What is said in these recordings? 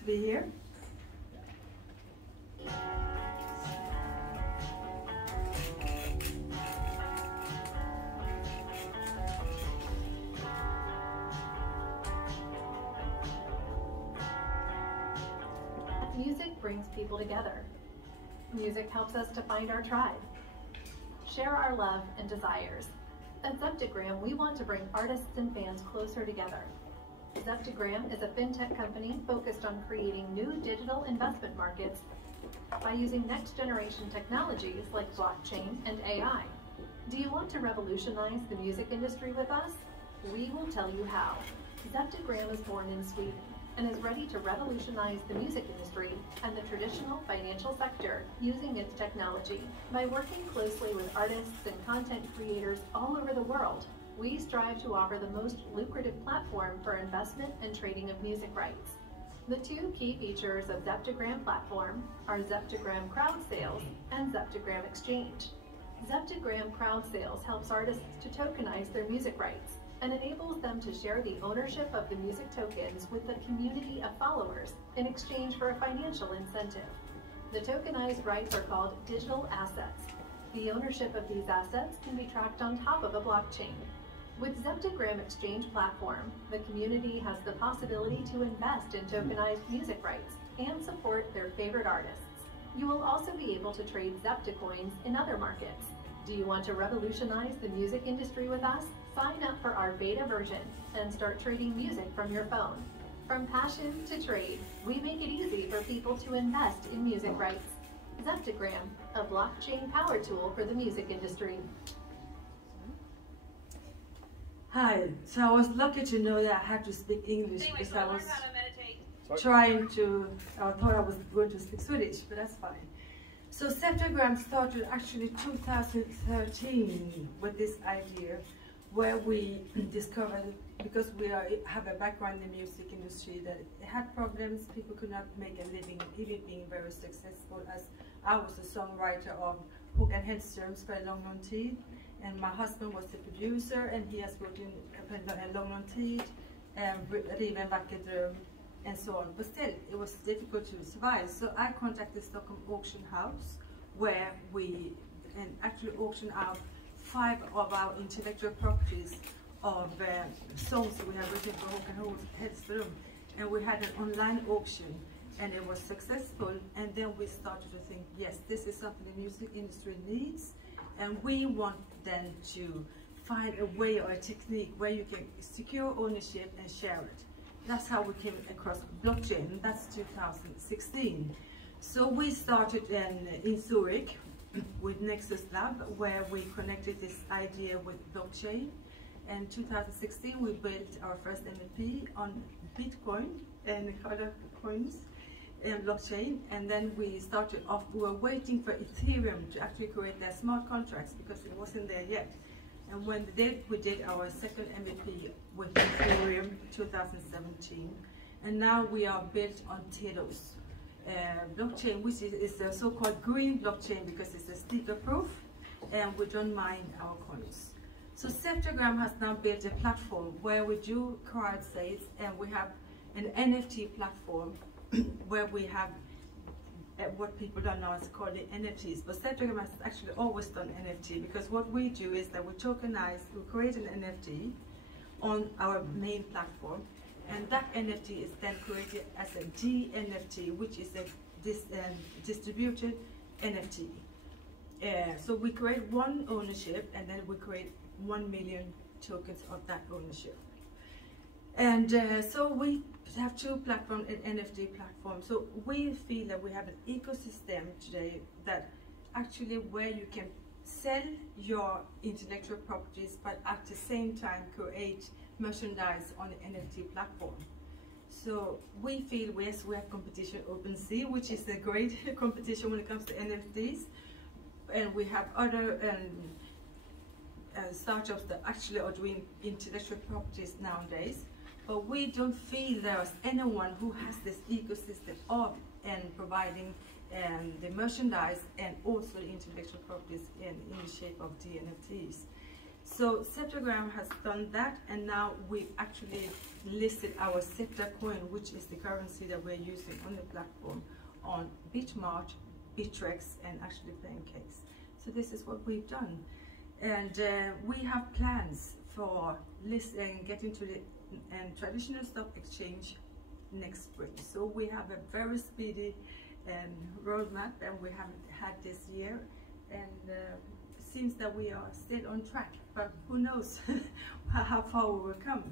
to be here. Music brings people together. Music helps us to find our tribe, share our love and desires. At Zeptagram, we want to bring artists and fans closer together. Zeptagram is a fintech company focused on creating new digital investment markets by using next-generation technologies like blockchain and AI. Do you want to revolutionize the music industry with us? We will tell you how. Zeptagram is born in Sweden and is ready to revolutionize the music industry and the traditional financial sector using its technology. By working closely with artists and content creators all over the world, we strive to offer the most lucrative platform for investment and trading of music rights. The two key features of Zeptagram platform are Zeptagram Crowd Sales and Zeptagram Exchange. Zeptagram Crowd Sales helps artists to tokenize their music rights and enables them to share the ownership of the music tokens with the community of followers in exchange for a financial incentive. The tokenized rights are called digital assets. The ownership of these assets can be tracked on top of a blockchain. With Zeptagram Exchange platform, the community has the possibility to invest in tokenized music rights and support their favorite artists. You will also be able to trade Zepta coins in other markets. Do you want to revolutionize the music industry with us? Sign up for our beta version and start trading music from your phone. From passion to trade, we make it easy for people to invest in music rights. Zeptagram, a blockchain power tool for the music industry. Hi, so I was lucky to know that I had to speak English because I was trying to, I thought I was going to speak Swedish, but that's fine. So Zeptagram started actually 2013 with this idea where we discovered, because we have a background in the music industry, that it had problems, people could not make a living, even being very successful, as I was a songwriter of Hook and Hellströms for a long tid, and my husband was the producer, and he has worked in a long tid, Riven Vacker Dröm, and so on. But still, it was difficult to survive. So I contacted Stockholm Auction House, where we actually auctioned out 5 of our intellectual properties of songs that we have written for Hook and Hellström. And we had an online auction, and it was successful. And then we started to think, yes, this is something the music industry needs, and we want then to find a way or a technique where you can secure ownership and share it. That's how we came across blockchain, and that's 2016. So we started in Zurich with Nexus Lab, where we connected this idea with blockchain. And 2016 we built our first MVP on Bitcoin and other coins and blockchain, and then we started off, we were waiting for Ethereum to actually create their smart contracts because it wasn't there yet. And when they did, we did our second MVP with Ethereum 2017. And now we are built on Telos blockchain, which is the so-called green blockchain because it's a sticker proof, and we don't mine our coins. So Zeptagram has now built a platform where we do card sales, and we have an NFT platform where we have what people don't know is called the NFTs. But Zeptagram has actually always done NFT, because what we do is that we tokenize, we create an NFT on our main platform, and that NFT is then created as a DNFT, which is a distributed NFT. So we create one ownership, and then we create 1 million tokens of that ownership. And so we have 2 platforms, an NFT platform. So we feel that we have an ecosystem today that actually where you can sell your intellectual properties, but at the same time create merchandise on the NFT platform. So we feel, yes, we have competition OpenSea, which is a great competition when it comes to NFTs, and we have other startups that actually are doing intellectual properties nowadays. But we don't feel there's anyone who has this ecosystem of and providing the merchandise and also the intellectual properties in the shape of the NFTs. So Zeptagram has done that, and now we actually listed our Zepta coin, which is the currency that we're using on the platform, on Bitmart, Bittrex, and actually Pancakes. So this is what we've done, and we have plans for getting to the traditional stock exchange next spring. So we have a very speedy roadmap, and we haven't had this year, and it seems that we are still on track, but who knows how far we will come.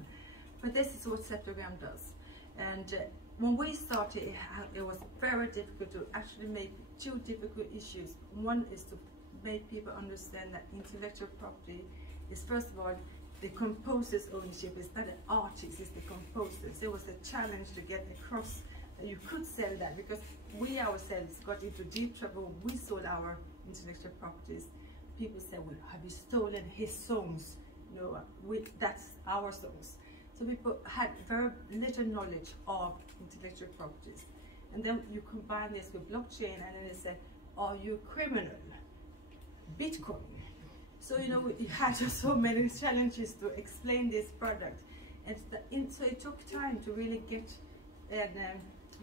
But this is what Zeptagram does. And when we started, it was very difficult to actually make two difficult issues. One is to make people understand that intellectual property is, first of all, the composer's ownership. It's not an artist, it's the composers. It was a challenge to get across that you could sell that, because we ourselves got into deep trouble. We sold our intellectual properties. People said, well, have you stolen his songs? No, that's our songs. So people had very little knowledge of intellectual properties. And then you combine this with blockchain, and then they said, are you criminal? Bitcoin. So, you know, we had so many challenges to explain this product. And so it took time to really get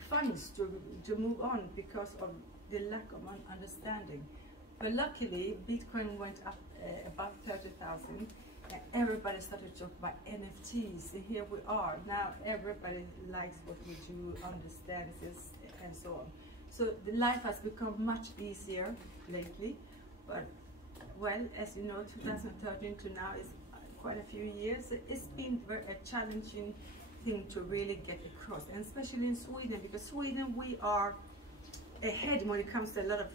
funds to move on because of the lack of understanding. But luckily, Bitcoin went up above 30,000. Everybody started to talk about NFTs, and here we are. Now everybody likes what we do, understands this, and so on. So the life has become much easier lately, but well, as you know, 2013 to now is quite a few years. It's been a challenging thing to really get across, and especially in Sweden, because Sweden, we are ahead when it comes to a lot of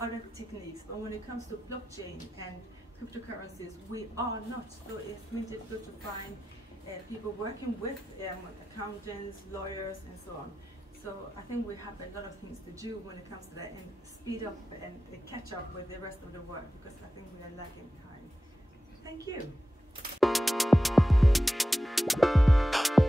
other techniques, but when it comes to blockchain and cryptocurrencies, we are not. So it's been difficult to find people working with accountants, lawyers, and so on. So I think we have a lot of things to do when it comes to that, and speed up and catch up with the rest of the world, because I think we are lagging behind. Thank you.